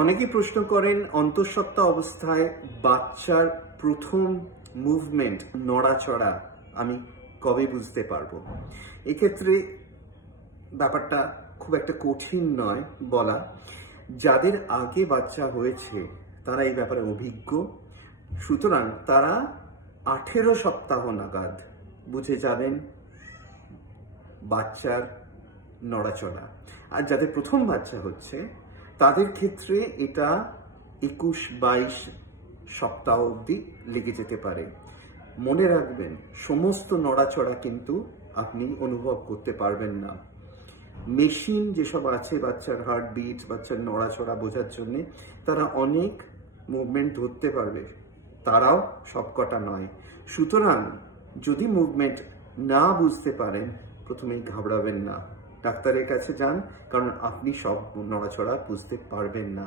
অনেকে প্রশ্ন করেন অন্তঃসত্ত্বা অবস্থায় বাচ্চার প্রথম মুভমেন্ট নড়াচড়া আমি কবে বুঝতে পারবো। এক্ষেত্রে ব্যাপারটা খুব একটা কঠিন নয় বলা। যাদের আগে বাচ্চা হয়েছে তারা এই ব্যাপারে অভিজ্ঞ, সুতরাং তারা 18 সপ্তাহ নাগাদ বুঝে যাবেন বাচ্চার নড়াচড়া। আর যাদের প্রথম বাচ্চা হচ্ছে তাদের ক্ষেত্রে এটা 21-22 সপ্তাহ অবধি লেগে যেতে পারে। মনে রাখবেন, সমস্ত নড়াচড়া কিন্তু আপনি অনুভব করতে পারবেন না। মেশিন যেসব আছে বাচ্চার হার্টবিট, বাচ্চার নড়াচড়া বোঝার জন্যে, তারা অনেক মুভমেন্ট ধরতে পারবে, তারাও সবকটা নয়। সুতরাং যদি মুভমেন্ট না বুঝতে পারেন প্রথমেই ঘাবড়াবেন না, ডাক্তারের কাছে যান, কারণ আপনি সব নড়াচড়া বুঝতে পারবেন না।